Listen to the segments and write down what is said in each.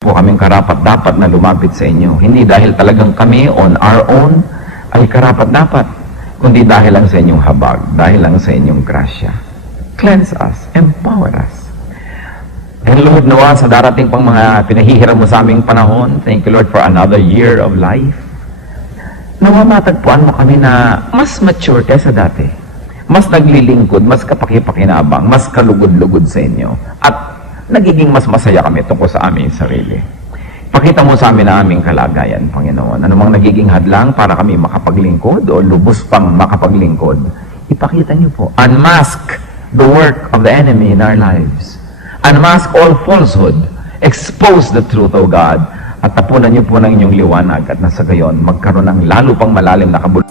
po kaming karapat-dapat na lumapit sa inyo. Hindi dahil talagang kami on our own ay karapat-dapat, kundi dahil lang sa inyong habag, dahil lang sa inyong grasya. Cleanse us, empower us. And Lord, nawa sa darating pang mga pinahihiram mo sa aming panahon, thank you Lord for another year of life. Nawa matagpuan mo kami na mas mature kaysa dati. Mas naglilingkod, mas kapaki-pakinabang, mas kalugod-lugod sa inyo. At nagiging mas masaya kami tungkol sa aming sarili. Pakita mo sa amin na aming kalagayan, Panginoon. Ano mang nagiging hadlang para kami makapaglingkod o lubos pang makapaglingkod, ipakita niyo po. Unmask the work of the enemy in our lives. Unmask all falsehood. Expose the truth of God. At tapunan niyo po ng inyong liwanag at nasa gayon, magkaroon ng lalo pang malalim na kabuluhan.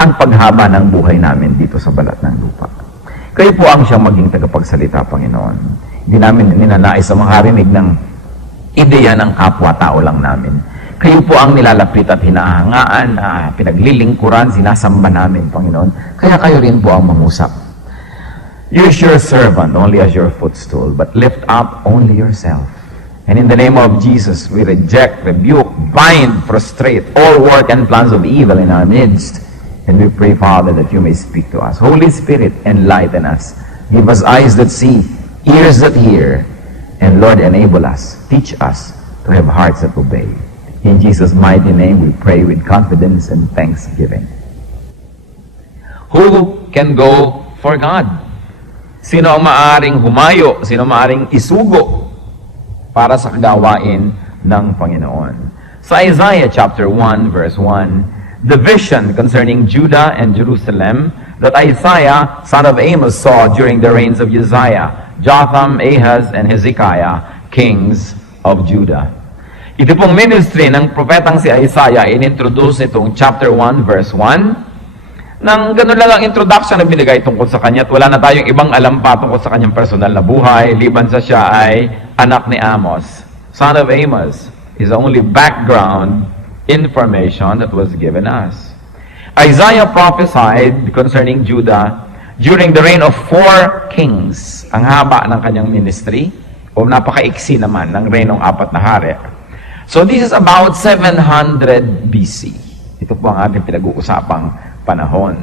Ang paghaba ng buhay namin dito sa balat ng lupa. Kayo po ang siyang maging tagapagsalita, Panginoon. Hindi namin ninanais sa makarinig ng ideya ng kapwa-tao lang namin. Kayo po ang nilalapit at hinahangaan, pinaglilingkuran, sinasamba namin, Panginoon. Kaya kayo rin po ang mangusap. Use your servant only as your footstool, but lift up only yourself. And in the name of Jesus, we reject, rebuke, bind, frustrate all work and plans of evil in our midst. And we pray, Father, that you may speak to us. Holy Spirit, enlighten us. Give us eyes that see, ears that hear. And Lord, enable us, teach us to have hearts that obey. In Jesus' mighty name, we pray with confidence and thanksgiving. Who can go for God? Sino ang maaring humayo? Sino ang maaring isugo para sa kagawain ng Panginoon? Sa Isaiah chapter 1, verse 1, the vision concerning Judah and Jerusalem that Isaiah, son of Amos, saw during the reigns of Uzziah, Jotham, Ahaz, and Hezekiah, kings of Judah. Ito pong ministry ng propetang si Isaiah, inintroduce itong chapter 1, verse 1, nang ganun lang ang introduction na binigay tungkol sa kanya at wala na tayong ibang alam pa tungkol sa kanyang personal na buhay, liban sa siya ay anak ni Amos, son of Amos, is the only background information that was given us. Isaiah prophesied concerning Judah during the reign of 4 kings. Ang haba ng kanyang ministry, o napakaiksi naman ng reign ng 4 na hari. So this is about 700 BC. Ito po ang ating pinag-uusapang panahon.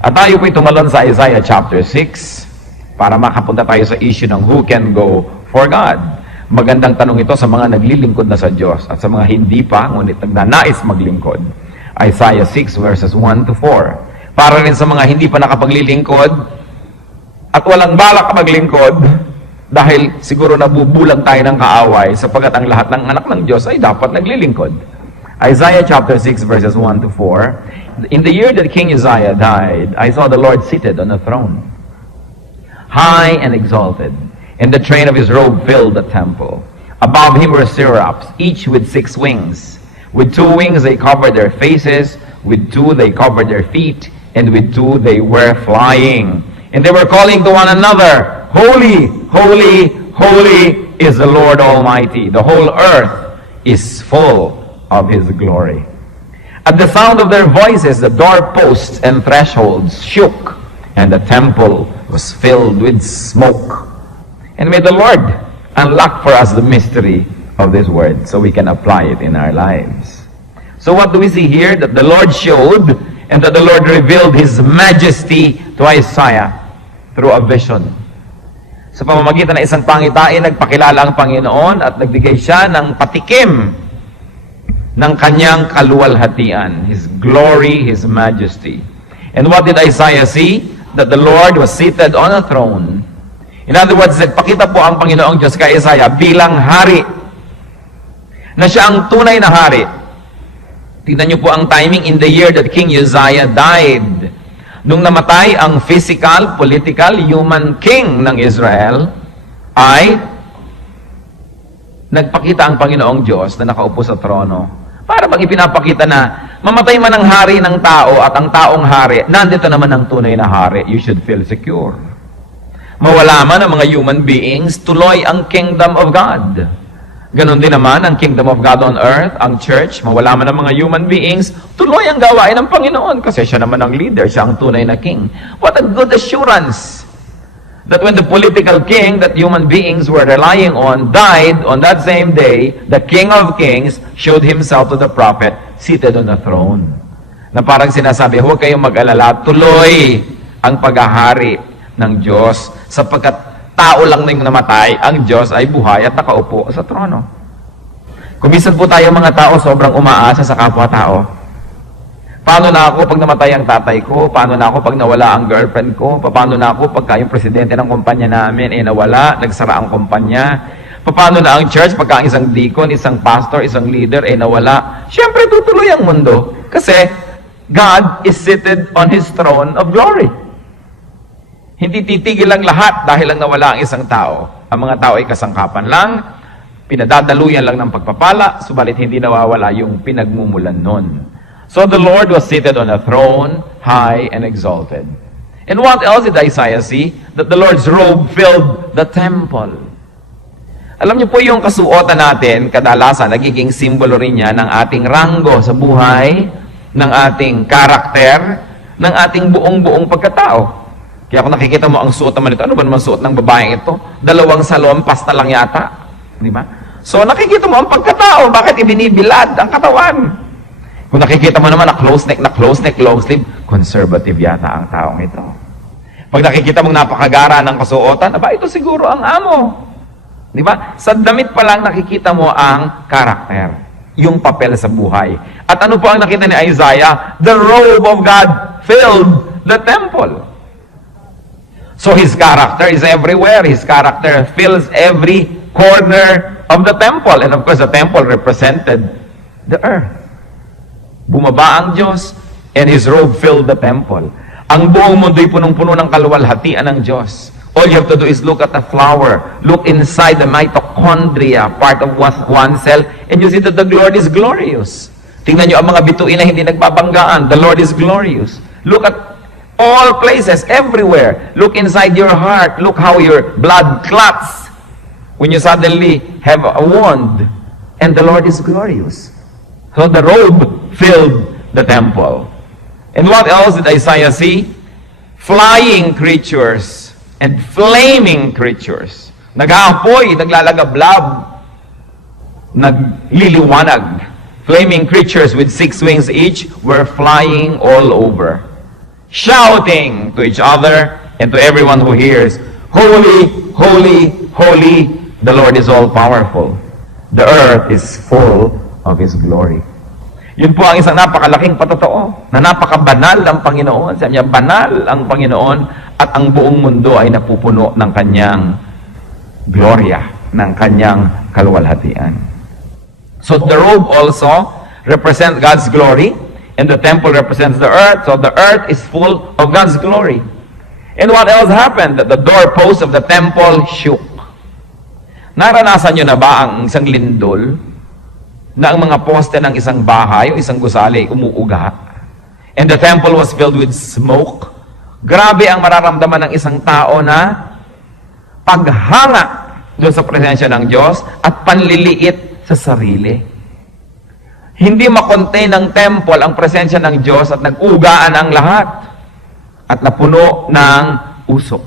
At tayo po tumalon sa Isaiah chapter 6 para makapunta tayo sa issue ng who can go for God. Magandang tanong ito sa mga naglilingkod na sa Diyos at sa mga hindi pa, ngunit nagnanais maglingkod. Isaiah 6 verses 1 to 4. Para rin sa mga hindi pa nakapaglilingkod at walang balak maglingkod dahil siguro nabubulag tayo ng kaaway sapagkat ang lahat ng anak ng Diyos ay dapat naglilingkod. Isaiah chapter 6 verses 1 to 4. In the year that King Uzziah died, I saw the Lord seated on a throne, high and exalted, and the train of his robe filled the temple. Above him were seraphs, each with 6 wings. With 2 wings they covered their faces, with 2 they covered their feet, and with 2 they were flying. And they were calling to one another, Holy, holy, holy is the Lord Almighty. The whole earth is full of his glory. At the sound of their voices, the doorposts and thresholds shook, and the temple was filled with smoke. And may the Lord unlock for us the mystery of this word so we can apply it in our lives. So what do we see here? That the Lord showed and that the Lord revealed His majesty to Isaiah through a vision. Sa pamamagitan ng isang pangitain, nagpakilala ang Panginoon at nagbigay siya ng patikim ng kanyang kaluwalhatian, His glory, His majesty. And what did Isaiah see? That the Lord was seated on a throne. In other words, nagpakita po ang Panginoong Diyos kay Isaiah bilang hari, na siya ang tunay na hari. Tingnan niyo po ang timing in the year that King Uzziah died. Nung namatay ang physical, political, human king ng Israel, ay nagpakita ang Panginoong Diyos na nakaupo sa trono. Para bang ipinapakita na mamatay man ang hari ng tao at ang taong hari, nandito naman ang tunay na hari. You should feel secure. Mawala man ang mga human beings, tuloy ang kingdom of God. Ganon din naman ang kingdom of God on earth, ang church. Mawala man ang mga human beings, tuloy ang gawain ng Panginoon kasi siya naman ang leader, siya ang tunay na king. What a good assurance that when the political king that human beings were relying on died on that same day, the King of Kings showed himself to the prophet seated on the throne. Na parang sinasabi, huwag kayong mag-alala, tuloy ang paghahari ng Diyos sapagkat tao lang na yung namatay, ang Diyos ay buhay at nakaupo sa trono. Kumisan po tayo mga tao sobrang umaasa sa kapwa-tao. Paano na ako pag namatay ang tatay ko? Paano na ako pag nawala ang girlfriend ko? Paano na ako pagka yung presidente ng kumpanya namin nawala, nagsara ang kumpanya? Paano na ang church pagka ang isang deacon, isang pastor, isang leader nawala? Siyempre tutuloy ang mundo kasi God is seated on His throne of glory. Hindi titigil ang lahat dahil lang nawala ang isang tao. Ang mga tao ay kasangkapan lang, pinadadaluyan lang ng pagpapala, subalit hindi nawawala yung pinagmumulan nun. So the Lord was seated on a throne, high and exalted. And what else did Isaiah see? That the Lord's robe filled the temple. Alam niyo po yung kasuotan natin, kadalasan, nagiging simbolo rin niya ng ating ranggo sa buhay, ng ating karakter, ng ating buong-buong pagkatao. Kaya kung nakikita mo ang suot naman ito, ano ba naman suot ng babaeng ito? 2 salompas na lang yata. Di ba? So nakikita mo ang pagkatao, bakit ibinibilad ang katawan? Kung nakikita mo naman na close neck, long sleeve, conservative yata ang taong ito. Pag nakikita mong napakagara ng kasuotan, aba, ito siguro ang amo. Di ba? Sa damit pa lang nakikita mo ang karakter, yung papel sa buhay. At ano po ang nakita ni Isaiah? The robe of God filled the temple. So his character is everywhere. His character fills every corner of the temple. And of course, the temple represented the earth. Bumaba ang Diyos, and His robe filled the temple. Ang buong mundo'y punong-puno ng kaluwalhatian ng Diyos. All you have to do is look at a flower, look inside the mitochondria, part of one cell, and you see that the Lord is glorious. Tingnan nyo ang mga bituin na hindi nagbabanggaan. The Lord is glorious. Look at all places, everywhere. Look inside your heart. Look how your blood clots when you suddenly have a wound. And the Lord is glorious. So the robe filled the temple. And what else did Isaiah see? Flying creatures and flaming creatures. Nag-aapoy, naglalagablab, nagliliwanag. Flaming creatures with 6 wings each were flying all over, shouting to each other and to everyone who hears, Holy, holy, holy, the Lord is all-powerful. The earth is full of His glory. Yun po ang isang napakalaking patotoo, na napakabanal ang Panginoon. Sabi niya, banal ang Panginoon at ang buong mundo ay napupuno ng kanyang gloria, ng kanyang kaluwalhatian. So the robe also represents God's glory, and the temple represents the earth. So the earth is full of God's glory. And what else happened? That the doorpost of the temple shook. Naranasan nyo na ba ang isang lindol na ang mga poste ng isang bahay o isang gusali umuuga? And the temple was filled with smoke. Grabe ang mararamdaman ng isang tao na paghanga doon sa presensya ng Diyos at panliliit sa sarili. Hindi makontain ng temple ang presensya ng Diyos at nag-ugaan ang lahat at napuno ng usok.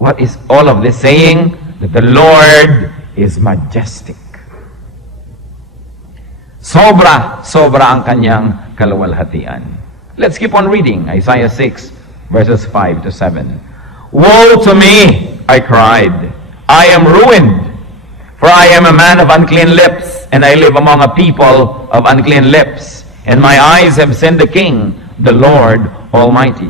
What is all of this saying? That the Lord is majestic. Sobra ang kanyang kaluwalhatian. Let's keep on reading Isaiah 6 verses 5 to 7. Woe to me, I cried. I am ruined, for I am a man of unclean lips, and I live among a people of unclean lips, and my eyes have seen the King, the Lord Almighty.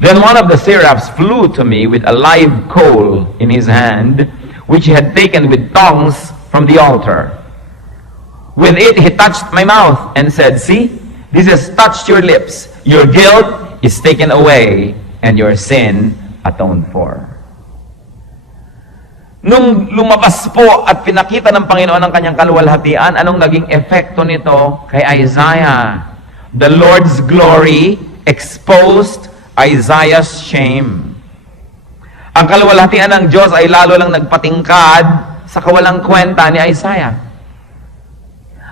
Then one of the seraphs flew to me with a live coal in his hand, which he had taken with tongs from the altar. With it he touched my mouth and said, See, this has touched your lips. Your guilt is taken away, and your sin atoned for. Nung lumabas po at pinakita ng Panginoon ang kanyang kaluwalhatian, anong naging epekto nito kay Isaiah? The Lord's glory exposed Isaiah's shame. Ang kaluwalhatian ng Diyos ay lalo lang nagpatingkad sa kawalang kwenta ni Isaiah.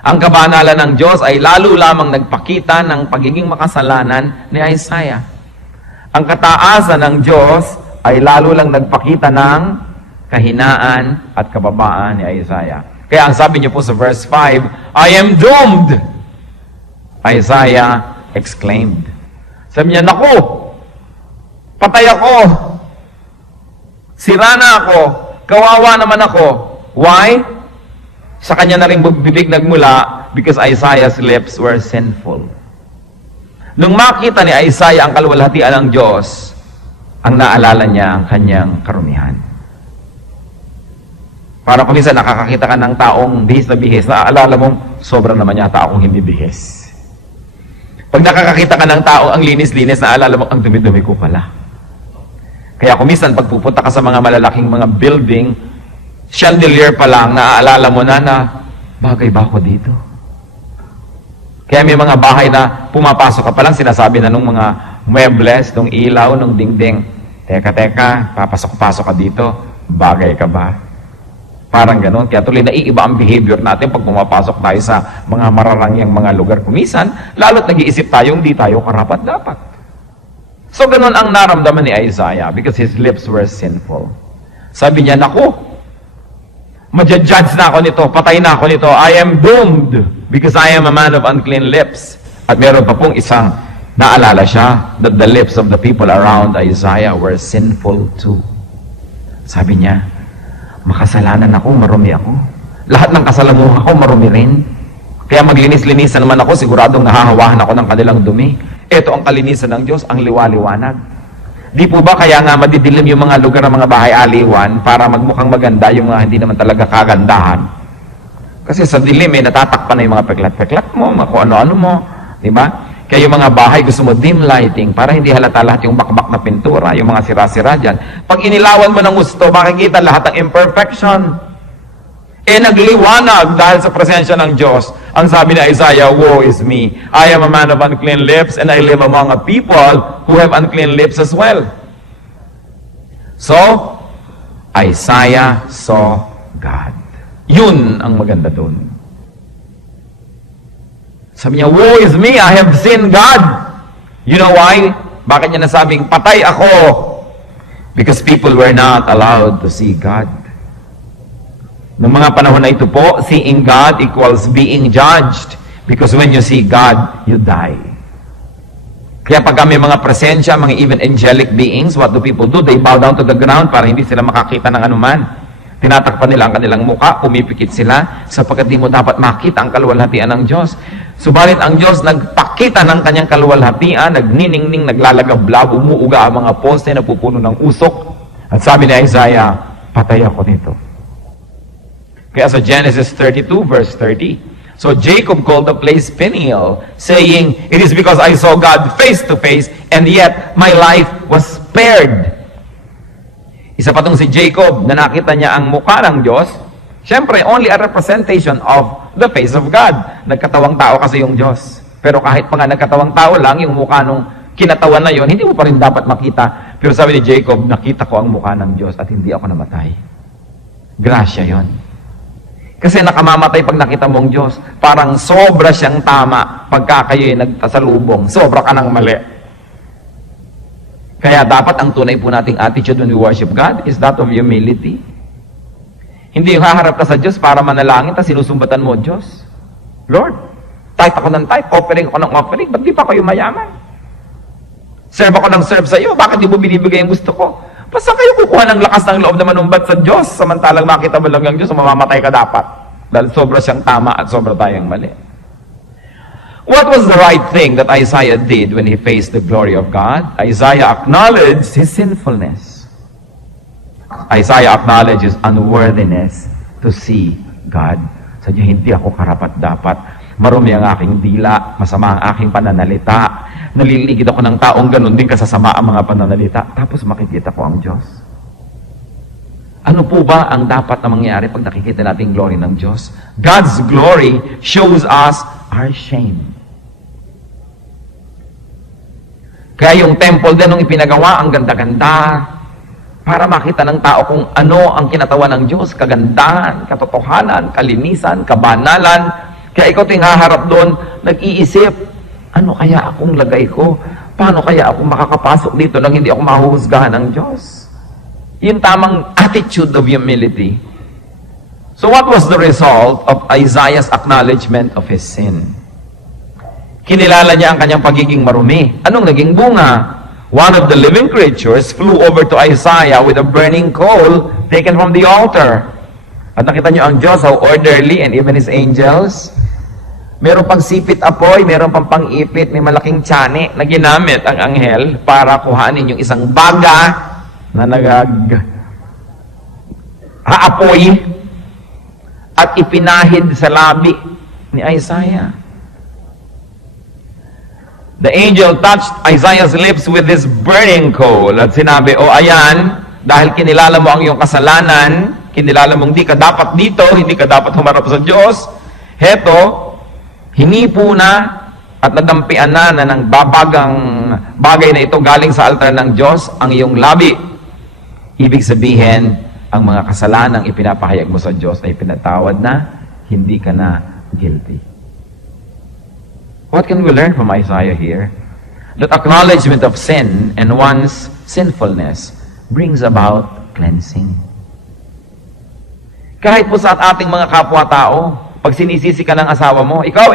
Ang kabanalan ng Diyos ay lalo lamang nagpakita ng pagiging makasalanan ni Isaiah. Ang kataasan ng Diyos ay lalo lang nagpakita ng kahinaan at kababaan ni Isaiah. Kaya ang sabi niyo po sa verse 5, I am doomed! Isaiah exclaimed. Sabi niya, naku! Patay ako! Sira na ako! Kawawa naman ako! Why? Sa kanya na rin bibig nagmula because Isaiah's lips were sinful. Nung makita ni Isaiah ang kaluwalhatian ng Diyos, ang naalala niya ang kanyang karumihan. Para kung minsan nakakakita ka ng taong bihis, naaalala mo, sobrang naman yata akong hindi bihis. Pag nakakakita ka ng tao ang linis-linis, naalala mo, ang dumi-dumi ko pala. Kaya kung minsan, pag pupunta ka sa mga malalaking mga building, chandelier pa lang, naaalala mo na bagay ba ako dito? Kaya may mga bahay na pumapasok ka pa lang, sinasabi na nung mga muebles, nung ilaw, nung dingding, teka, papasok-pasok ka dito, bagay ka ba? Parang gano'n. Kaya tuloy naiiba ang behavior natin pag pumapasok tayo sa mga mararangyang mga lugar. Kumisan, lalo't nag-iisip tayong di tayo karapat-dapat. So gano'n ang naramdaman ni Isaiah because his lips were sinful. Sabi niya, naku, madjudge na ako nito, patay na ako nito, I am doomed because I am a man of unclean lips. At meron pa pong isang naalala siya that the lips of the people around Isaiah were sinful too. Sabi niya, makasalanan ako, marumi ako. Lahat ng kasalamuha ko, marumi rin. Kaya maglinis-linisan naman ako, siguradong nahahawahan ako ng kanilang dumi. Ito ang kalinisan ng Diyos, ang liwa-liwanag. Di po ba kaya nga madidilim yung mga lugar ng mga bahay-aliwan para magmukhang maganda yung mga hindi naman talaga kagandahan? Kasi sa dilim, natatakpan na yung mga peklat-peklat mo, mga kung ano-ano mo. Di ba? Kaya yung mga bahay, gusto mo dim lighting para hindi halata lahat yung bakbak na pintura, yung mga sira-sira dyan. Pag inilawan mo ng gusto, makikita lahat ng imperfection. Nagliwanag dahil sa presensya ng Diyos. Ang sabi ni Isaiah, woe is me. I am a man of unclean lips and I live among a people who have unclean lips as well. So, Isaiah saw God. Yun ang maganda doon. Sabi niya, woe is me, I have seen God. You know why? Bakit niya nasabing, patay ako? Because people were not allowed to see God. Noong mga panahon na ito po, seeing God equals being judged. Because when you see God, you die. Kaya pag may mga presensya, mga even angelic beings, what do people do? They bow down to the ground para hindi sila makakita ng anuman. Tinatakpan nila ang kanilang muka, pumipikit sila, sapagkat di mo dapat makita ang kaluwalhatian ng Diyos. Subalit ang Diyos nagpakita ng kanyang kaluwalhatian, nagniningning, naglalagablab, umuuga ang mga poste na pupuno ng usok. At sabi ni Isaiah, patay ako nito. Kaya sa Genesis 32 verse 30, so Jacob called the place Peniel, saying, it is because I saw God face to face, and yet my life was spared. Isa pa tong si Jacob na nakita niya ang mukha ng Diyos. Siyempre, only a representation of the face of God. Nagkatawang tao kasi yung Diyos. Pero kahit pa nga nagkatawang tao lang, yung mukha nung kinatawan na yon, hindi mo pa rin dapat makita. Pero sabi ni Jacob, nakita ko ang mukha ng Diyos at hindi ako namatay. Grasya yon. Kasi nakamamatay pag nakita mong Diyos. Parang sobra siyang tama pagka kayo'y nagtasalubong. Sobra ka ng mali. Kaya dapat ang tunay po nating attitude when we worship God is that of humility. Hindi yung haharap ka sa Diyos para manalangin, tapos sinusumbatan mo, Diyos, Lord, type ako ng type, offering ako ng offering, ba't di pa kayo mayaman? Serve ako ng serve sa iyo, bakit di mo binibigay yung gusto ko? Basta kayo kukuha ng lakas ng loob na manumbat sa Diyos, samantalang makita mo lang ang Diyos, mamamatay ka dapat. Dahil sobra siyang tama at sobra tayong mali. What was the right thing that Isaiah did when he faced the glory of God? Isaiah acknowledged his sinfulness. Isaiah acknowledged his unworthiness to see God. Sa niya, hindi ako karapat-dapat. Marumi ang aking dila, masama ang aking pananalita. Naliligid ako ng taong ganun din kasasama ang mga pananalita. Tapos makikita ko ang Diyos. Ano po ba ang dapat na mangyari pag nakikita natin glory ng Diyos? God's glory shows us our shame. Kaya yung temple din nung ipinagawa, ang ganda-ganda, para makita ng tao kung ano ang kinatawan ng Diyos, kagandahan, katotohanan, kalinisan, kabanalan. Kaya ikaw ting haharap doon, nag-iisip, ano kaya akong lagay ko? Paano kaya ako makakapasok dito nang hindi ako mahuhusgahan ng Diyos? Yung tamang attitude of humility. So what was the result of Isaiah's acknowledgement of his sin? Kinilala niya ang kanyang pagiging marumi. Anong naging bunga? One of the living creatures flew over to Isaiah with a burning coal taken from the altar. At nakita niyo ang Diyos, how orderly, and even his angels. Meron pang sipit apoy, meron pang pang-ipit, may malaking tiyane na ginamit ang anghel para kuhanin yung isang baga na haapoy at ipinahid sa labi ni Isaiah. The angel touched Isaiah's lips with this burning coal at sinabi, "O ayan, dahil kinilala mo ang iyong kasalanan, kinilala mong di ka dapat dito, hindi ka dapat humarap sa Diyos, heto, hinipo na at nadampian na ng babagang bagay na ito galing sa altar ng Diyos, ang iyong labi." Ibig sabihin, ang mga kasalanang ipinapahayag mo sa Diyos ay pinatawad na, hindi ka na guilty. What can we learn from Isaiah here? That acknowledgement of sin and one's sinfulness brings about cleansing. Kahit po sa ating mga kapwa-tao, pag sinisisi ka ng asawa mo, ikaw,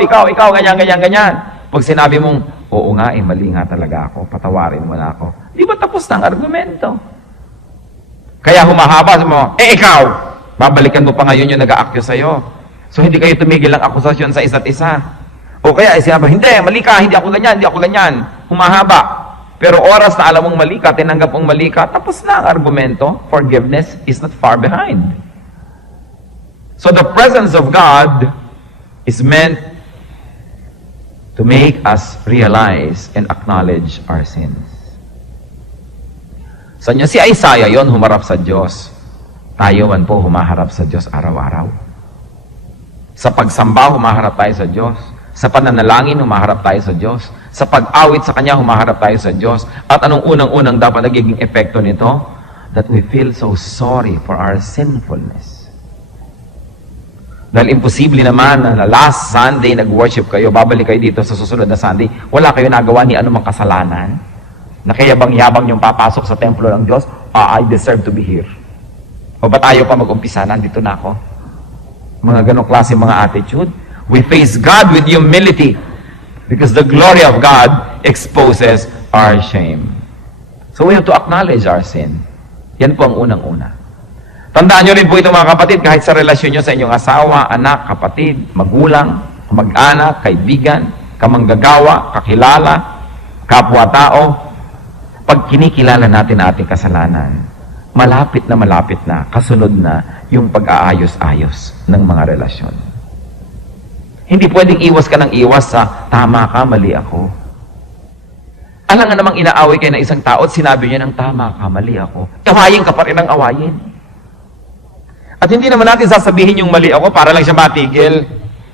ganyan. Pag sinabi mong, oo nga, mali nga talaga ako, patawarin mo na ako. Di ba tapos na ang argumento? Kaya humahaba mo, ikaw, babalikan mo pa ngayon yung nag-a-accuse sa'yo. So hindi kayo tumigil ng akusasyon sa isa't isa. O kaya sinabi, hindi, mali ka, hindi ako ganyan. Humahaba. Pero oras na alam mong mali ka, tinanggap mong mali ka, tapos na ang argumento. Forgiveness is not far behind. So the presence of God is meant to make us realize and acknowledge our sins. Sa inyo, si Isaiah yon humarap sa Diyos. Tayo man po humaharap sa Diyos araw-araw. Sa pagsamba, humaharap tayo sa Diyos. Sa pananalangin, humaharap tayo sa Diyos. Sa pag-awit sa Kanya, humaharap tayo sa Diyos. At anong unang-unang dapat nagiging epekto nito? That we feel so sorry for our sinfulness. Dahil imposible naman na last Sunday nag-worship kayo, babalik kayo dito sa susunod na Sunday, wala kayo nagawa ni anumang kasalanan, na kaya yabang yung papasok sa templo ng Diyos, I deserve to be here. O ba tayo pa mag-umpisa, nandito na ako? Mga ganong klase mga attitude. We face God with humility because the glory of God exposes our shame. So we have to acknowledge our sin. Yan po ang unang-una. Tandaan nyo rin po ito mga kapatid, kahit sa relasyon nyo sa inyong asawa, anak, kapatid, magulang, mag-anak, kaibigan, kamanggagawa, kakilala, kapwa-tao, pag kinikilala natin ating kasalanan, malapit na, kasunod na yung pag-aayos-ayos ng mga relasyon. Hindi pwedeng iwas ka ng iwas sa, tama ka, mali ako. Alam nga namang inaaway kayo ng isang tao at sinabi niya ng, tama ka, mali ako. Awayin ka pa rin ng awayin. At hindi naman natin sasabihin yung mali ako para lang siya matigil.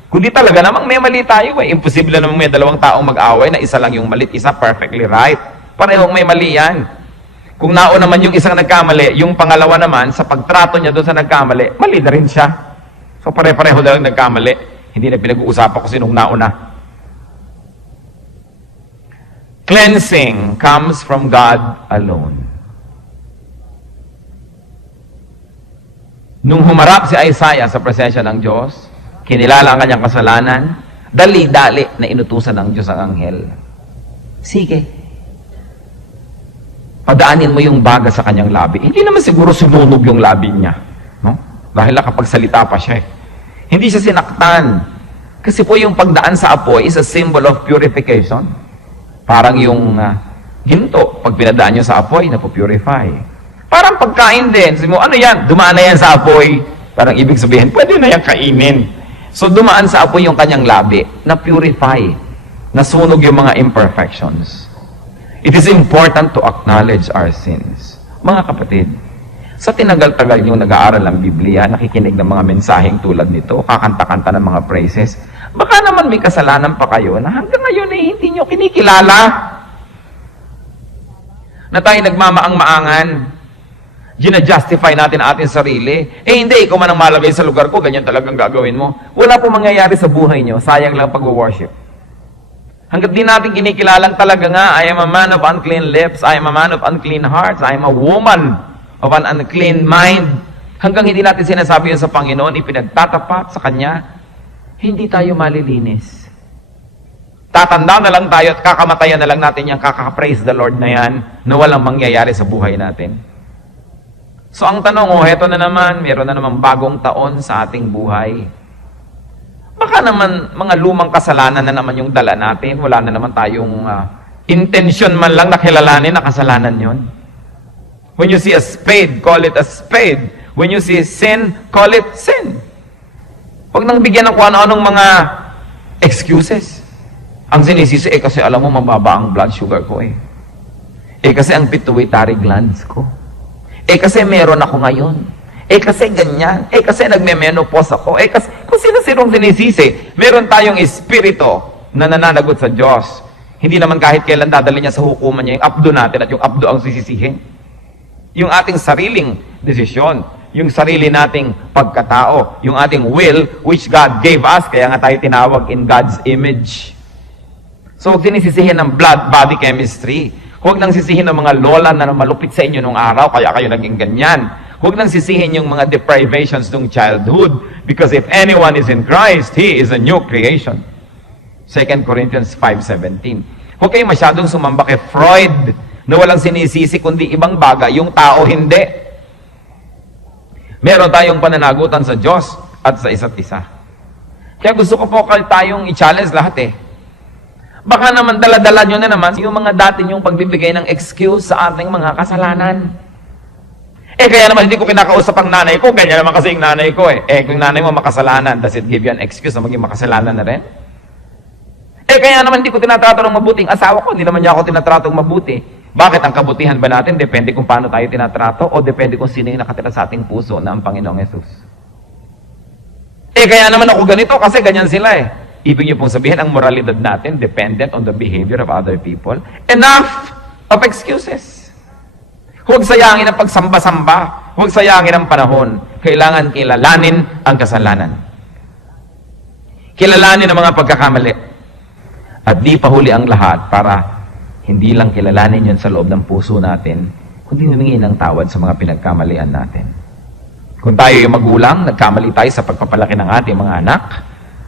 Kundi talaga namang may mali tayo. Imposible namang may dalawang taong mag-away na isa lang yung mali, isa perfectly right. Parehong may mali yan. Kung nauna naman yung isang nagkamali, yung pangalawa naman, sa pagtrato niya doon sa nagkamali, mali na rin siya. So pare-pareho na lang nagkamali. Hindi na pinag-uusapan ko sinong nauna. Cleansing comes from God alone. Nung humarap si Isaiah sa presensya ng Diyos, kinilala ang kanyang kasalanan, dali-dali na inutusan ng Diyos ang anghel. Sige. Padaanin mo yung baga sa kanyang labi. Hindi naman siguro sununog yung labi niya. No? Dahil nakapagsalita pa siya. Hindi siya sinaktan. Kasi po yung pagdaan sa apoy is a symbol of purification. Parang yung ginto, pag pinadaan nyo sa apoy, napupurify. Parang pagkain din. Sabi mo, ano yan? Dumaan na yan sa apoy. Parang ibig sabihin, pwede na yan kainin. So dumaan sa apoy yung kanyang labi, na purify, nasunog yung mga imperfections. It is important to acknowledge our sins. Mga kapatid, sa tinagal-tagal yung nag-aaral ng Biblia, nakikinig ng mga mensaheng tulad nito, kakanta-kanta ng mga praises, baka naman may kasalanan pa kayo na hanggang ngayon ay hindi nyo kinikilala. Na tayo nagmamaang-maangan, gina-justify natin ating sarili. Hindi, ikaw man ang malagay sa lugar ko, ganyan talagang gagawin mo. Wala po mangyayari sa buhay nyo, sayang lang pag-worship. Hanggat di natin kinikilalang talaga nga, I am a man of unclean lips, I am a man of unclean hearts, I am a woman of an unclean mind. Hanggang hindi natin sinasabi yun sa Panginoon, ipinagtatapat sa Kanya, hindi tayo malilinis. Tatanda na lang tayo at kakamatayan na lang natin yung kaka-praise the Lord na yan na walang mangyayari sa buhay natin. So ang tanong, heto na naman, meron na naman bagong taon sa ating buhay. Baka naman mga lumang kasalanan na naman yung dala natin, wala na naman tayong intention man lang na kilalanin na kasalanan yon. When you see a spade, call it a spade. When you see sin, call it sin. Huwag nang bigyan ng kung ano-anong mga excuses. Ang sinisisi, kasi alam mo, mababa ang blood sugar ko kasi ang pituitary glands ko. Kasi meron ako ngayon. Kasi ganyan. Kasi nagme-menopause ako. Kasi kung sino-sinong sinisisi, meron tayong espiritu na nananagot sa Diyos. Hindi naman kahit kailan dadali niya sa hukuman niya yung abdo natin at yung abdo ang sisisihin. Yung ating sariling desisyon, yung sarili nating pagkatao, yung ating will, which God gave us, kaya nga tayo tinawag in God's image. So, huwag sinisisihin ng blood body chemistry. Huwag nang sisihin ng mga lola na malupit sa inyo nung araw, kaya kayo naging ganyan. Huwag nang sisihin yung mga deprivations ng childhood, because if anyone is in Christ, he is a new creation. 2 Corinthians 5:17. Huwag kayo masyadong sumamba kay Freud, na walang sinisisi kundi ibang bagay, yung tao hindi. Meron tayong pananagutan sa Diyos at sa isa't isa. Kaya gusto ko po tayong i-challenge lahat Baka naman dala-dala nyo na naman yung mga dati nyong pagbibigay ng excuse sa ating mga kasalanan. Kaya naman hindi ko kinakausap ang nanay ko, ganyan naman kasi yung nanay ko kung nanay mo makasalanan, does it give you an excuse na maging makasalanan na rin? Kaya naman hindi ko tinatrato ng mabuting asawa ko, hindi naman niya ako tinatratong mabuti. Bakit ang kabutihan ba natin? Depende kung paano tayo tinatrato o depende kung sino yung nakatira sa ating puso na ang Panginoong Yesus. Kaya naman ako ganito kasi ganyan sila Ibig niyo pong sabihin, ang moralidad natin dependent on the behavior of other people. Enough of excuses. Huwag sayangin ang pagsamba-samba. Huwag sayangin ang panahon. Kailangan kilalanin ang kasalanan. Kilalanin ang mga pagkakamali. At di pahuli ang lahat para hindi lang kilalanin yun sa loob ng puso natin, kundi humingi ng tawad sa mga pinagkamalian natin. Kung tayo yung magulang, nagkamali tayo sa pagpapalaki ng ating mga anak,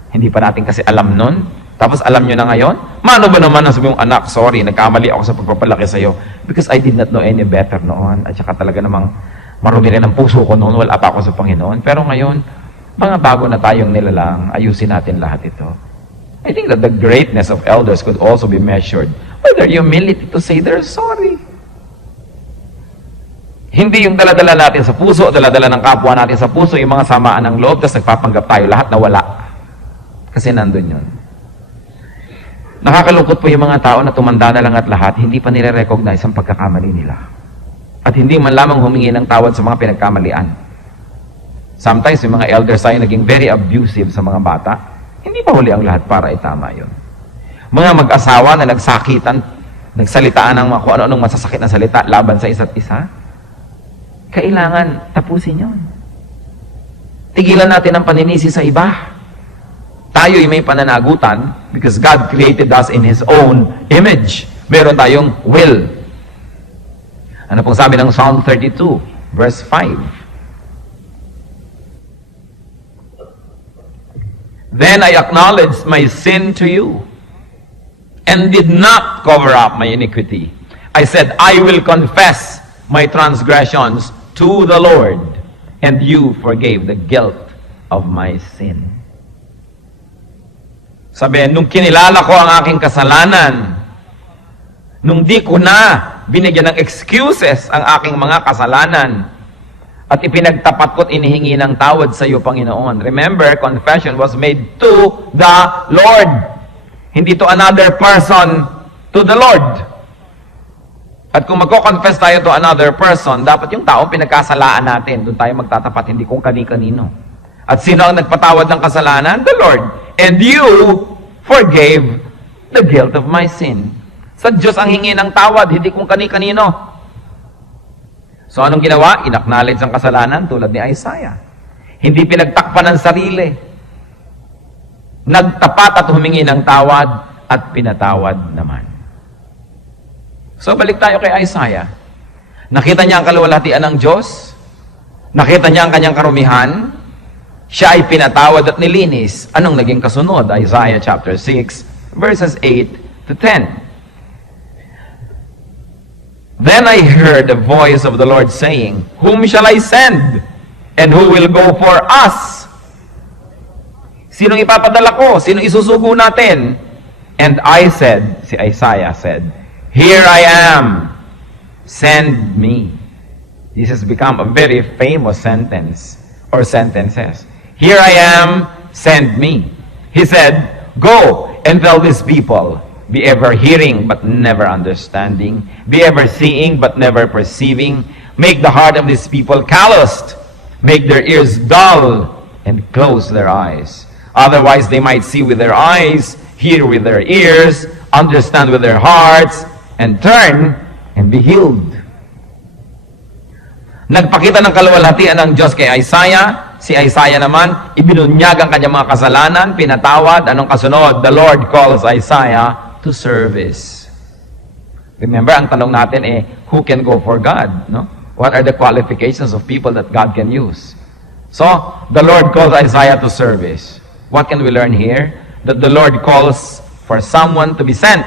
hindi pa natin kasi alam nun, tapos alam nyo na ngayon, mano ba naman ang sabi mong anak, sorry, nagkamali ako sa pagpapalaki sa'yo because I did not know any better noon. At saka talaga namang marumi rin ang puso ko noon, wala pa ako sa Panginoon. Pero ngayon, mga bago na tayong nilalang, ayusin natin lahat ito. I think that the greatness of elders could also be measured by their humility to say they're sorry. Hindi yung dala-dala natin sa puso, dala-dala ng kapwa natin sa puso, yung mga samaan ng loob, tapos nagpapanggap tayo lahat na wala. Kasi nandun yun. Nakakalungkot po yung mga tao na tumanda na lang at lahat, hindi pa nire-recognize ang pagkakamali nila. At hindi man lamang humingi ng tawad sa mga pinagkamalian. Sometimes yung mga elders tayo naging very abusive sa mga bata, hindi pa huli ang lahat para itama yun. Mga mag-asawa na nagsakitan, nagsalitaan ng mga kung ano-anong masasakit na salita laban sa isa't isa, kailangan tapusin yun. Tigilan natin ang paninisi sa iba. Tayo'y may pananagutan because God created us in His own image. Meron tayong will. Ano pong sabi ng Psalm 32, verse 5? Then I acknowledged my sin to you and did not cover up my iniquity. I said, I will confess my transgressions to the Lord, and you forgave the guilt of my sin. Sabi, nung kinilala ko ang aking kasalanan, nung di ko na binigyan ng excuses ang aking mga kasalanan, at ipinagtapat ko at inihingi ng tawad sa iyo, Panginoon. Remember, confession was made to the Lord. Hindi to another person, to the Lord. At kung magko-confess tayo to another person, dapat yung tao pinagkasalaan natin. Doon tayo magtatapat, hindi kung kani-kanino. At sino ang nagpatawad ng kasalanan? The Lord. And you forgave the guilt of my sin. Sa Diyos ang hingi ng tawad, hindi kung kani-kanino. So anong ginawa? Inacknowledge ang kasalanan tulad ni Isaiah. Hindi pinagtakpan ng sarili. Nagtapat at humingi ng tawad at pinatawad naman. So balik tayo kay Isaiah. Nakita niya ang kaluwalhatian ng Diyos. Nakita niya ang kanyang karumihan. Siya ay pinatawad at nilinis. Anong naging kasunod? Isaiah chapter 6, verses 8 to 10. Then I heard the voice of the Lord saying, Whom shall I send? And who will go for us? Sinong ipapadala ko? Sinong isusugo natin? And I said, si Isaiah said, Here I am, send me. This has become a very famous sentence, or sentences. Here I am, send me. He said, Go and tell these people, be ever hearing but never understanding, be ever seeing but never perceiving, make the heart of these people calloused, make their ears dull, and close their eyes. Otherwise they might see with their eyes, hear with their ears, understand with their hearts, and turn and be healed. Nagpakita ng kaluwalhatian ng Diyos kay Isaiah. Si Isaiah naman, ibinunyag ang kanyang mga kasalanan, pinatawad. Anong kasunod? The Lord calls Isaiah to service. Remember, ang tanong natin who can go for God? No? What are the qualifications of people that God can use? So, the Lord calls Isaiah to service. What can we learn here? That the Lord calls for someone to be sent.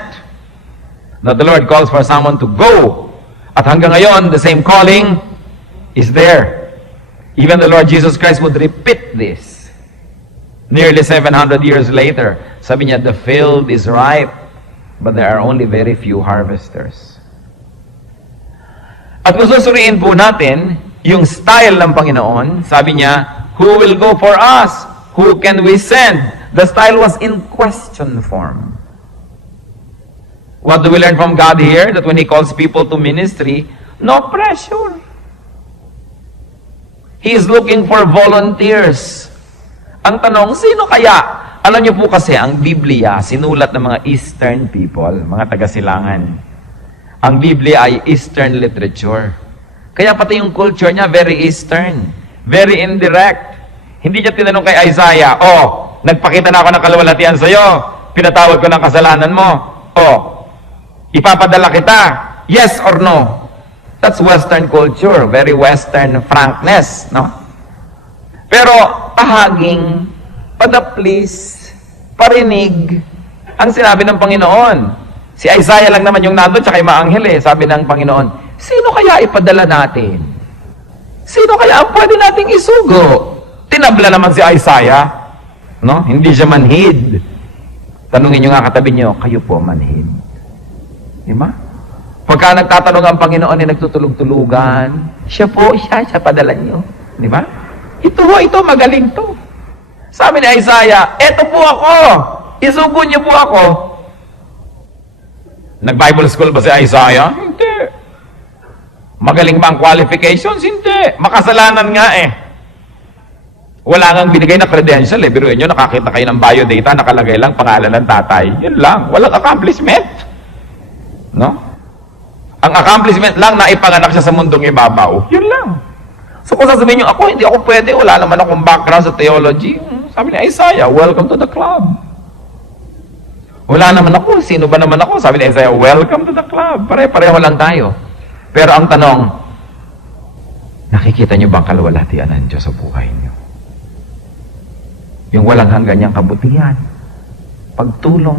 That the Lord calls for someone to go. At hanggang ngayon, the same calling is there. Even the Lord Jesus Christ would repeat this. Nearly 700 years later, sabi niya, the field is ripe, but there are only very few harvesters. At kung susuriin po natin, yung style ng Panginoon, sabi niya, who will go for us? Who can we send? The style was in question form. What do we learn from God here? That when He calls people to ministry, no pressure. He is looking for volunteers. Ang tanong, sino kaya? Alam niyo po kasi, ang Biblia, sinulat ng mga Eastern people, mga taga-silangan. Ang Biblia ay Eastern literature. Kaya pati yung culture niya, very Eastern. Very indirect. Hindi niya tinanong kay Isaiah, nagpakita na ako ng kaluwalhatian sa iyo, pinatawad ko ng kasalanan mo, ipapadala kita, yes or no? That's Western culture, very Western frankness, no? Pero pahaging, padaplis, parinig, ang sinabi ng Panginoon. Si Isaiah lang naman yung nandun, tsaka yung mga anghel sabi ng Panginoon, sino kaya ipadala natin? Sino kaya ang pwede nating isugo? Tinabla naman si Isaiah, no? Hindi siya manhid. Tanungin nyo nga katabi nyo, kayo po manhid. Di ba? Pagka nagtatanong ang Panginoon ay nagtutulog-tulugan, siya padala nyo. Di ba? Ito, magaling to. Sabi ni Isaiah, eto po ako, isugo niyo po ako. Nag-Bible school ba si Isaiah? Hindi. Magaling ba ang qualifications? Hindi. Makasalanan nga Wala kang binigay na credential Biruin nyo, nakakita kayo ng biodata, nakalagay lang pangalan ng tatay. Yun lang. Walang accomplishment. No? Ang accomplishment lang na ipanganak siya sa mundong ibabaw. Yun lang. So kung sasabihin nyo, hindi ako pwede, wala naman akong background sa theology. Sabi ni Isaiah, welcome to the club. Wala naman ako, sino ba naman ako? Sabi ni Isaiah, welcome to the club. Pare-pareho lang tayo. Pero ang tanong, nakikita nyo ba ang kaluwalhatian ng Diyos sa buhay nyo? Yung walang hanggan niyang kabutihan, pagtulong.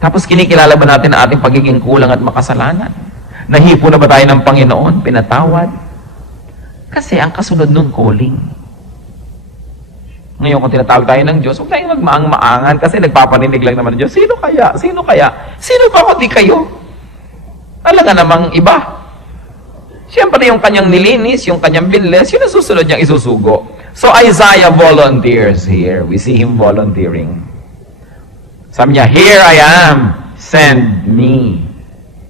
Tapos kinikilala ba natin ang ating pagiging kulang at makasalanan? Nahipo na ba tayo ng Panginoon? Pinatawad? Kasi ang kasunod nun, calling. Ngayon, kung tinatawag tayo ng Diyos, huwag tayong magmaang-maangan kasi nagpapaninig lang naman ng Diyos. Sino kaya? Sino kaya? Sino ba kundi kayo? Talaga namang iba. Siyempre, yung kanyang nilinis, yung kanyang binles, yun ang susunod niyang isusugo. So, Isaiah volunteers here. We see him volunteering. Sabi niya, "Here I am, send me."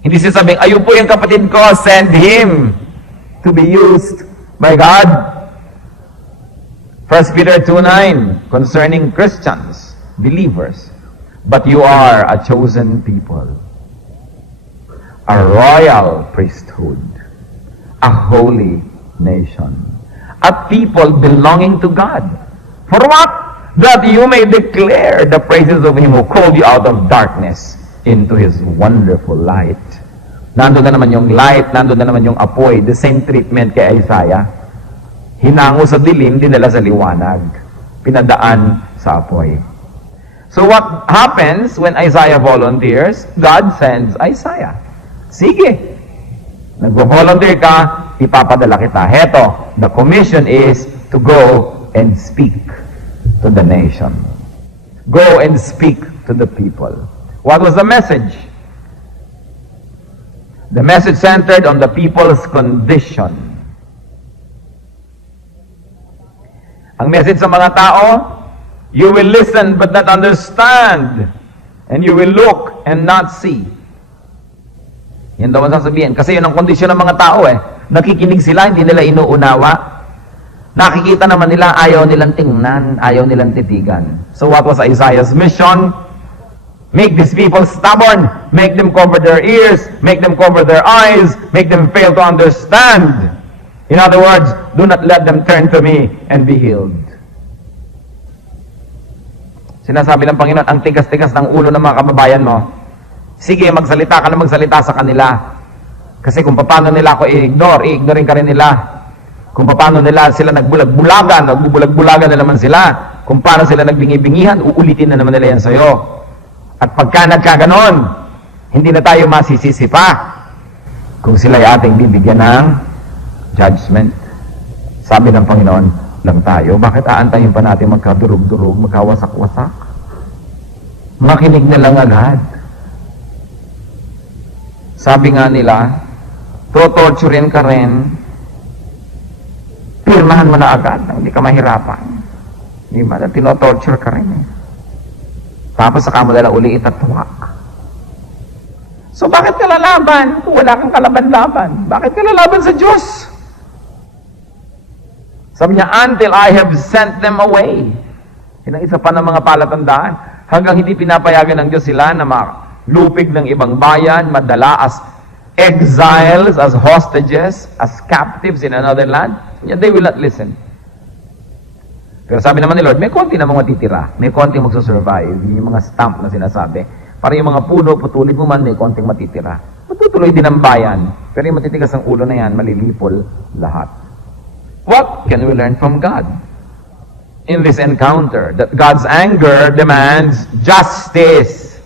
Hindi siya sabing, "Ayun po yung kapatid ko, send him to be used by God." 1 Peter 2:9, concerning Christians, believers, "But you are a chosen people, a royal priesthood, a holy nation, a people belonging to God. For what? That you may declare the praises of Him who called you out of darkness into His wonderful light." Nandun na naman yung light, nandun na naman yung apoy, the same treatment kay Isaiah. Hinango sa dilim, dinala sa liwanag. Pinadaan sa apoy. So what happens when Isaiah volunteers? God sends Isaiah. Sige. Nag-volunteer ka, ipapadala kita. Heto, the commission is to go and speak to the nation. Go and speak to the people. What was the message? The message centered on the people's condition. Ang message sa mga tao, you will listen but not understand. And you will look and not see. Yan daw ang sasabihin. Kasi yun ang kondisyon ng mga tao eh. Nakikinig sila, hindi nila inuunawa. Nakikita naman nila, ayaw nilang tingnan, ayaw nilang titigan. So what was Isaiah's mission? Make these people stubborn. Make them cover their ears. Make them cover their eyes. Make them fail to understand. In other words, do not let them turn to me and be healed. Sinasabi ng Panginoon, ang tigas-tigas ng ulo ng mga kababayan mo. Sige, magsalita ka na magsalita sa kanila. Kasi kung paano nila ako i-ignorein ka rin nila. Kung paano nila sila nagbulag-bulagan, nagbubulag-bulagan na naman sila. Kung paano sila nagbingi-bingihan, uulitin na naman nila yan sa'yo. At pagka nagkaganon, hindi na tayo masisisi pa kung sila ay ating bibigyan ng judgment. Sabi ng Panginoon, lang tayo, bakit aantayin pa natin magkadurog-durog, magkawasak-wasak? Makinig na lang agad. Sabi nga nila, torturin ka rin, pirmahan mo na agad, hindi ka mahirapan. Hindi ba? Tinotorture ka rin eh. Tapos saka mo dala uli itatuwak. So bakit ka lalaban kung wala kang kalaban-laban? Bakit ka lalaban sa Diyos? Sabi niya, until I have sent them away. Yan ang isa pa ng mga palatandaan. Hanggang hindi pinapayagan ng Diyos sila na malupig ng ibang bayan, madala as exiles, as hostages, as captives in another land, they will not listen. Pero sabi naman ni Lord, may konti na mga matitira. May konti magsusurvive. Yung mga stamp na sinasabi. Para yung mga puno, putulin mo man, may konting matitira. Matutuloy din ang bayan. Pero yung matitigas ang ulo na yan, malilipol lahat. What can we learn from God in this encounter? That God's anger demands justice.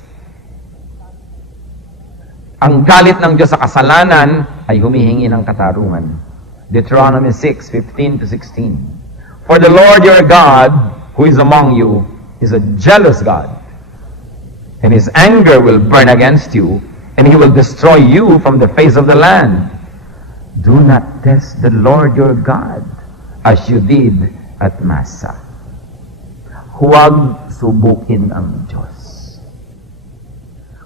Ang galit ng Diyos sa kasalanan ay humihingi ng katarungan. Deuteronomy 6:15-16. For the Lord your God, who is among you, is a jealous God. And His anger will burn against you, and He will destroy you from the face of the land. Do not test the Lord your God as you did at Massa. Huwag subukin ang Diyos.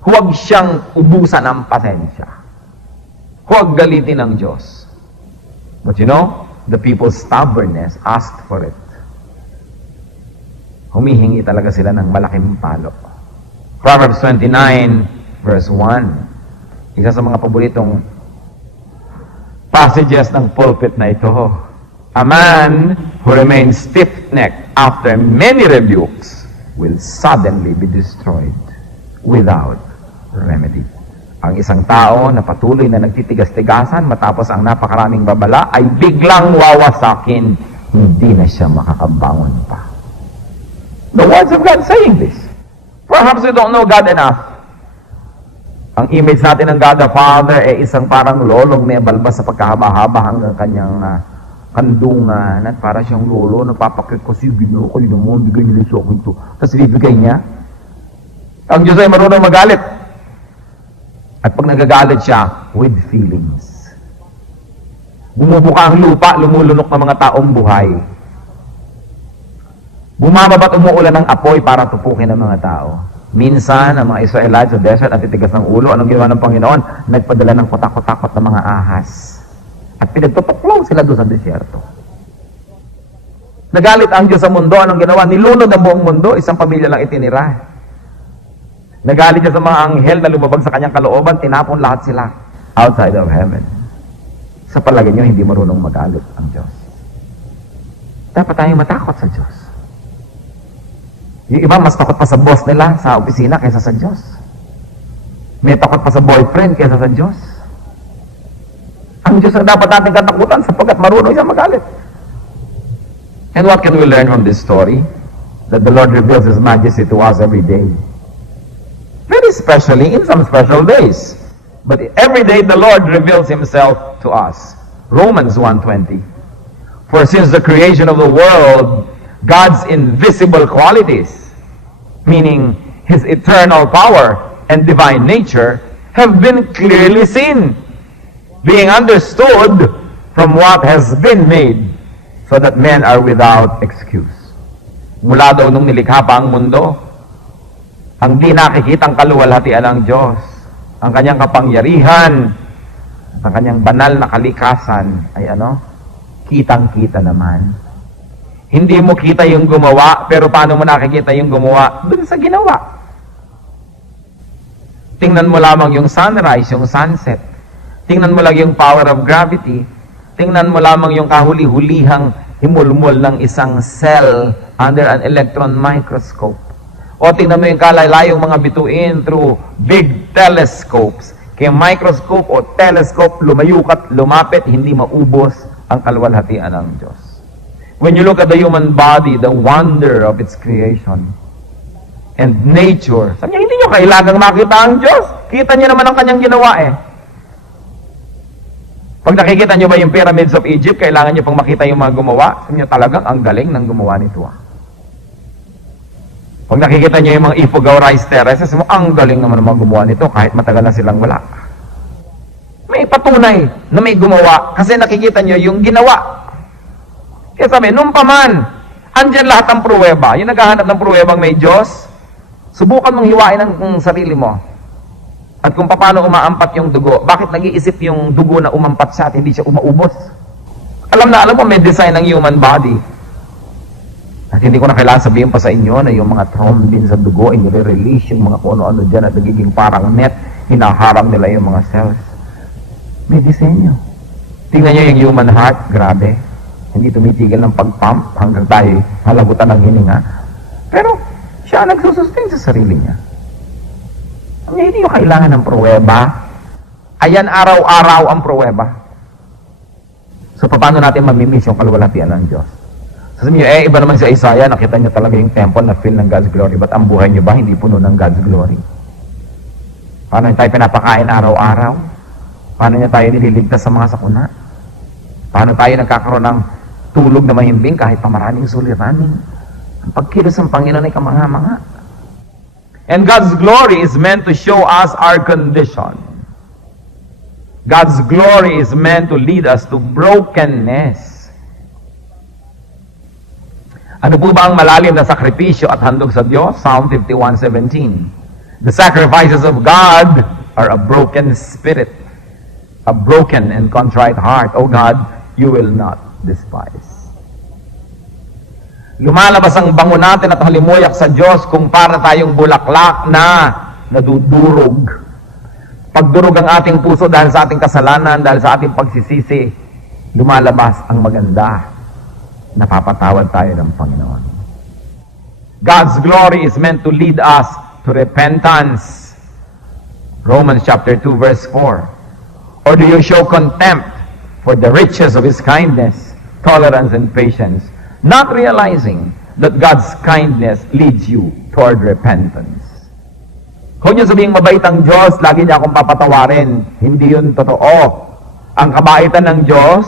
Huwag siyang ubusan ng pasensya. Huwag galitin ang Diyos. But you know, the people's stubbornness asked for it. Humihingi talaga sila ng malaking palo. Proverbs 29, verse 1. Isa sa mga paboritong passages ng pulpit na ito. A man who remains stiff-necked after many rebukes will suddenly be destroyed without remedy. Ang isang tao na patuloy na nagtitigas-tigasan matapos ang napakaraming babala ay biglang wawasakin, hindi na siya makakabangon pa. The words of God saying this. Perhaps we don't know God enough. Ang image natin ng God the Father ay isang parang lolong may balbas sa pagkahaba-haba hanggang kanyang kandungan at para siyang lolo, napapakit ko siya, Ginoo, kayo naman, bigay niyo sa akin ito. Tapos ibibigay niya. Ang Diyos ay marunong magalit. At pag nagagalit siya, with feelings. Bumubuka ang lupa, lumulunok ng mga taong buhay. Bumababa't umuulan ng apoy para tupukin ang mga tao. Minsan, ang mga Israelites sa desert at titigas ng ulo, anong ginawa ng Panginoon? Nagpadala ng kotak-kotakot ng mga ahas. At pinagtutuklaw sila doon sa desyerto. Nagalit ang Diyos sa mundo, anong ginawa? Nilunod ang buong mundo, isang pamilya lang itinira. Nagalit siya sa mga anghel na lumabag sa kanyang kalooban, tinapon lahat sila outside of heaven. Sa palagay niyo, hindi marunong magalit ang Diyos. Dapat tayong matakot sa Diyos. Yung iba, mas takot pa sa boss nila sa opisina kaysa sa Diyos. May takot pa sa boyfriend kaysa sa Diyos. Ang Diyos ang dapat natin katakutan sapagkat marunong siya magalit. And what can we learn from this story? That the Lord reveals His majesty to us every day. Very especially in some special days. But every day the Lord reveals Himself to us. Romans 1:20. For since the creation of the world, God's invisible qualities, meaning His eternal power and divine nature, have been clearly seen, being understood from what has been made, so that men are without excuse. Mula daw nung nilikha pa ang mundo, ang di nakikitang kaluwalhatian ng Diyos, ang kanyang kapangyarihan, ang kanyang banal na kalikasan, ay kitang-kita naman. Hindi mo kita yung gumawa, pero paano mo nakikita yung gumawa? Doon sa ginawa. Tingnan mo lamang yung sunrise, yung sunset. Tingnan mo lang yung power of gravity. Tingnan mo lamang yung kahuli-hulihang himulmul ng isang cell under an electron microscope. O tingnan mo yung kalalayong mga bituin through big telescopes. Kaya microscope o telescope, lumayukat, lumapit, hindi maubos ang kaluwalhatian ng Diyos. When you look at the human body, the wonder of its creation and nature, sabi niya, hindi nyo kailangang makita ang Diyos. Kita niyo naman ang kanyang ginawa eh. Pag nakikita niyo ba yung pyramids of Egypt, kailangan niyo pang makita yung mga gumawa. Sabi niya, talagang ang galing ng gumawa nito ah. Pag nakikita niyo yung mga Ifugao-Rice terraces, sabi mo, ang galing naman ng mga gumawa nito kahit matagal na silang wala. May patunay na may gumawa kasi nakikita niyo yung ginawa. Kaya sabi, nung paman, andyan lahat ng pruweba. Yung naghahanap ng pruwebang may Diyos, subukan mong hiwain ang sarili mo. At kung paano umaampat yung dugo, bakit nag-iisip yung dugo na umampat siya at hindi siya umaubos? Alam mo, may design ng human body. At hindi ko na kailangan sabihin pa sa inyo na yung mga thrombin sa dugo, inire-release yung mga kung ano-ano dyan at nagiging parang net, hinaharang nila yung mga cells. May disenyo. Tingnan nyo yung human heart, grabe. Hindi tumitigil ng pag-pump hanggang tayo halagutan ng hininga. Pero siya nagsusustain sa sarili niya. Hindi nyo kailangan ng pruweba. Ayan araw-araw ang pruweba. So paano natin mamimiss yung kaluwalhatian ng Diyos? Sabi niyo, iba naman si Isaiah, nakita niyo talaga yung temple na fill ng God's glory. Ba't ang buhay niyo ba hindi puno ng God's glory? Paano tayo pinapakain araw-araw? Paano niya tayo nililigtas sa mga sakuna? Paano tayo nagkakaroon ng tulog na mahimbing kahit pa maraming suliranin? Ang pagkilos ng Panginoon ay kamanga-manga. And God's glory is meant to show us our condition. God's glory is meant to lead us to brokenness. Ano po ba ang malalim na sakripisyo at handog sa Diyos? Psalm 51:17. The sacrifices of God are a broken spirit, a broken and contrite heart. O God, you will not despise. Lumalabas ang bango natin at halimuyak sa Diyos kung para tayong bulaklak na nadudurog. Pagdurog ang ating puso dahil sa ating kasalanan, dahil sa ating pagsisisi, lumalabas ang maganda. Napapatawad tayo ng Panginoon. God's glory is meant to lead us to repentance. Romans chapter 2 verse 4. Or do you show contempt for the riches of His kindness, tolerance, and patience, not realizing that God's kindness leads you toward repentance? Huwag niyo sabihing mabait ang Diyos, lagi niya akong papatawarin. Hindi yun totoo. Ang kabaitan ng Diyos,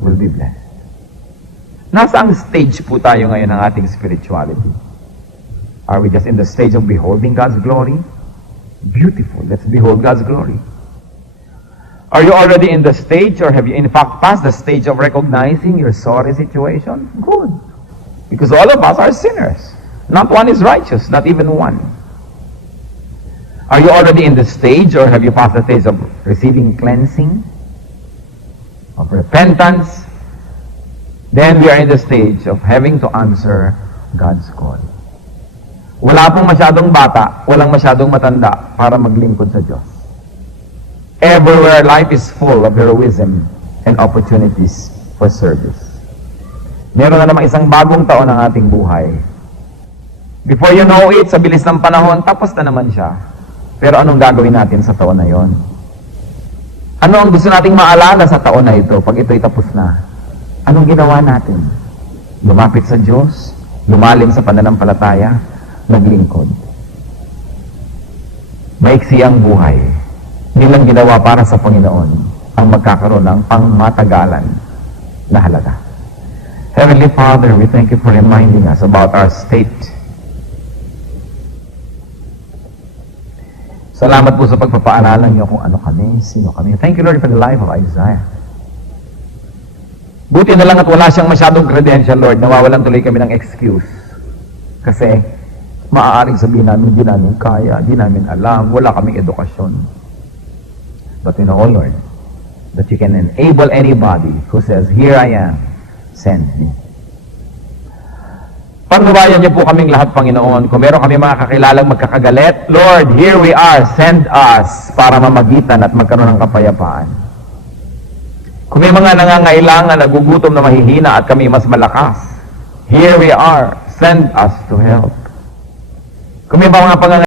will be blessed. Nasaan stage po tayo ngayon ng ating spirituality? Are we just in the stage of beholding God's glory? Beautiful. Let's behold God's glory. Are you already in the stage, or have you in fact passed the stage of recognizing your sorry situation? Good. Because all of us are sinners. Not one is righteous, not even one. Are you already in the stage, or have you passed the stage of receiving cleansing, of repentance? Then we are in the stage of having to answer God's call. Wala pong masyadong bata, walang masyadong matanda para maglingkod sa Diyos. Everywhere life is full of heroism and opportunities for service. Meron na namang isang bagong taon ng ating buhay. Before you know it, sa bilis ng panahon, tapos na naman siya. Pero anong gagawin natin sa taon na yon? Ano ang gusto nating maalala sa taon na ito pag ito'y tapos na? Anong ginawa natin? Lumapit sa Diyos, lumalim sa pananampalataya, naglingkod. Maiksi ang buhay. Nilang ginawa para sa Panginoon ang magkakaroon ng pangmatagalan na halaga. Heavenly Father, we thank you for reminding us about our state. Salamat po sa pagpapaalala niyo kung ano kami, sino kami. Thank you, Lord, for the life of Isaiah. Buti na lang at wala siyang masyadong credential, Lord. Nawawalan tuloy kami ng excuse. Kasi maaaring sabihin namin, di namin kaya, di namin alam, wala kaming edukasyon. But we know, Lord, that you can enable anybody who says, "Here I am, send me." Pagbabayan niyo po kaming lahat, Panginoon. Kung meron kami mga kakilalang magkakagalit, Lord, here we are, send us para mamagitan at magkaroon ng kapayapaan. Kung may mga nangangailangan, nagugutom na mahihina at kami mas malakas, here we are, send us to help. Kung may mga